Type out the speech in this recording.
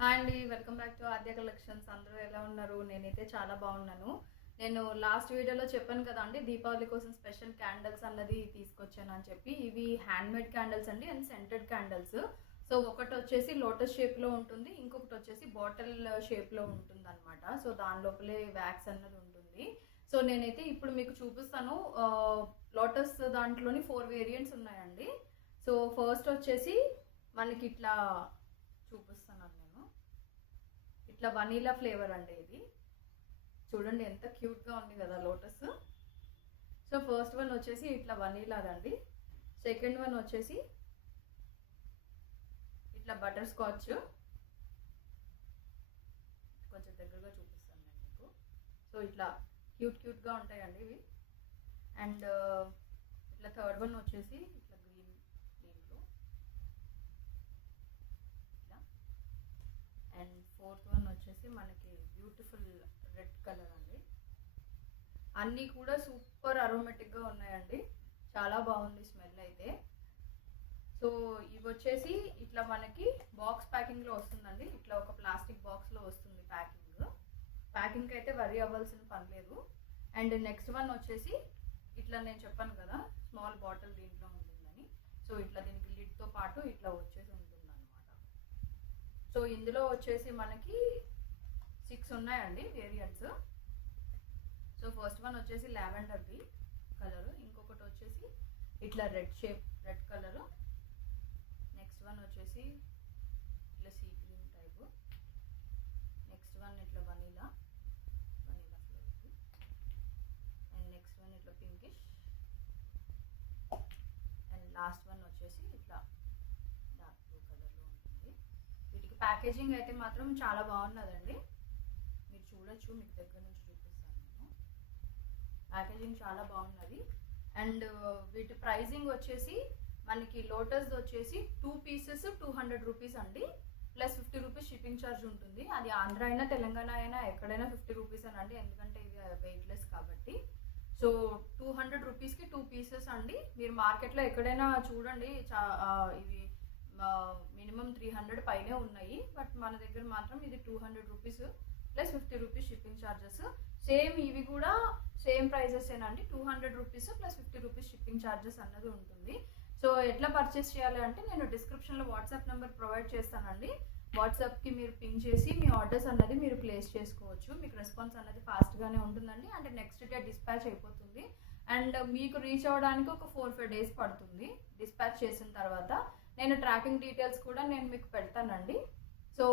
Hi అండి, welcome back to Aadya collections. అందరూ ఎలా ఉన్నారు? నేనైతే చాలా బాగున్నాను. నేను లాస్ట్ వీడియోలో చెప్పాను కదా అండి, దీపావళి కోసం స్పెషల్ క్యాండిల్స్ అన్నది తీసుకొచ్చాను అని చెప్పి. ఇవి హ్యాండ్మేడ్ క్యాండిల్స్ అండి అండ్ సెంటెడ్ క్యాండిల్స్. సో ఒకటి వచ్చేసి లోటస్ షేప్లో ఉంటుంది, ఇంకొకటి వచ్చేసి బాటిల్ షేప్లో ఉంటుంది అనమాట. సో దాని లోపలే వ్యాక్స్ అన్నది ఉంటుంది. సో నేనైతే ఇప్పుడు మీకు చూపిస్తాను. లోటస్ దాంట్లోని 4 వేరియంట్స్ ఉన్నాయండి. సో ఫస్ట్ వచ్చేసి మనకి ఇట్లా చూపిస్తున్నాను నేను. ఇట్లా వనీలా ఫ్లేవర్ అండి ఇది. చూడండి ఎంత క్యూట్గా ఉంది కదా లోటస్. సో ఫస్ట్ వన్ వచ్చేసి ఇట్లా వనీలాదండి. సెకండ్ వన్ వచ్చేసి ఇట్లా బటర్ స్కాచ్. కొంచెం దగ్గరగా చూపిస్తాను నేను మీకు. సో ఇట్లా క్యూట్గా ఉంటాయండి ఇవి. అండ్ ఇట్లా థర్డ్ వన్ వచ్చేసి ఇట్లా గ్రీన్ దీంట్లో ఇట్లా. అండ్ ఫోర్త్ వన్ వచ్చేసి మనకి బ్యూటిఫుల్ రెడ్ కలర్ అండి. అన్నీ కూడా సూపర్ అరోమేటిక్గా ఉన్నాయండి, చాలా బాగుంది స్మెల్ అయితే. సో ఇవి వచ్చేసి ఇట్లా మనకి బాక్స్ ప్యాకింగ్లో వస్తుందండి. ఇట్లా ఒక ప్లాస్టిక్ బాక్స్లో వస్తుంది ప్యాకింగ్ అయితే వరి అవ్వాల్సిన పని లేదు. అండ్ నెక్స్ట్ వన్ వచ్చేసి ఇట్లా నేను చెప్పాను కదా స్మాల్ బాటిల్ దీంట్లో ఉంటుందని. సో ఇట్లా దీనికి లిడ్తో పాటు ఇట్లా వచ్చేసి ఉంటుంది అనమాట. సో ఇందులో వచ్చేసి మనకి 6 ఉన్నాయండి వేరియంట్స్. సో ఫస్ట్ వన్ వచ్చేసి లావెండర్ది కలరు, ఇంకొకటి వచ్చేసి ఇట్లా రెడ్ కలరు, నెక్స్ట్ వన్ వచ్చేసి ఇట్లా sea green type, next one ఇట్లా వనీలా ఫ్లేవర్ది, అండ్ నెక్స్ట్ వన్ ఇట్లా పింకిష్, అండ్ లాస్ట్ వన్ వచ్చేసి ఇట్లా డార్క్ బ్లూ కలర్లో ఉంటుంది. వీటికి ప్యాకేజింగ్ అయితే మాత్రం చాలా బాగున్నదండి, మీరు చూడొచ్చు. మీకు దగ్గర నుంచి చూపిస్తాను నేను. ప్యాకేజింగ్ చాలా బాగున్నది. అండ్ వీటి ప్రైజింగ్ వచ్చేసి మనకి లోటస్ వచ్చేసి 2 పీసెస్ 200 రూపీస్ అండి, ప్లస్ 50 రూపీస్ షిప్పింగ్ ఛార్జ్ ఉంటుంది. అది ఆంధ్ర అయినా తెలంగాణ అయినా ఎక్కడైనా 50 రూపీస్ అనండి, ఎందుకంటే ఇవి వెయిట్లెస్ కాబట్టి. సో 200 రూపీస్కి 2 పీసెస్ అండి. మీరు మార్కెట్లో ఎక్కడైనా చూడండి, ఇవి మినిమం 300 పైనే ఉన్నాయి, బట్ మన దగ్గర మాత్రం ఇది 200 rupees plus 50 rupees shipping charges. Same ఇవి కూడా సేమ్ ప్రైజెస్ ఏనండి, 200 rupees plus 50 rupees shipping charges అన్నది ఉంటుంది. సో ఎట్లా పర్చేస్ చేయాలి అంటే నేను డిస్క్రిప్షన్లో వాట్సాప్ నెంబర్ ప్రొవైడ్ చేస్తానండి. వాట్సాప్కి మీరు పింగ్ చేసి మీ ఆర్డర్స్ అన్నది మీరు ప్లేస్ చేసుకోవచ్చు. మీకు రెస్పాన్స్ అన్నది ఫాస్ట్గానే ఉంటుందండి. అంటే నెక్స్ట్ డే డిస్పాచ్ అయిపోతుంది. అండ్ మీకు రీచ్ అవ్వడానికి ఒక 4-5 డేస్ పడుతుంది డిస్పాచ్ చేసిన తర్వాత. నేను ట్రాకింగ్ డీటెయిల్స్ కూడా నేను మీకు పెడతానండి. సో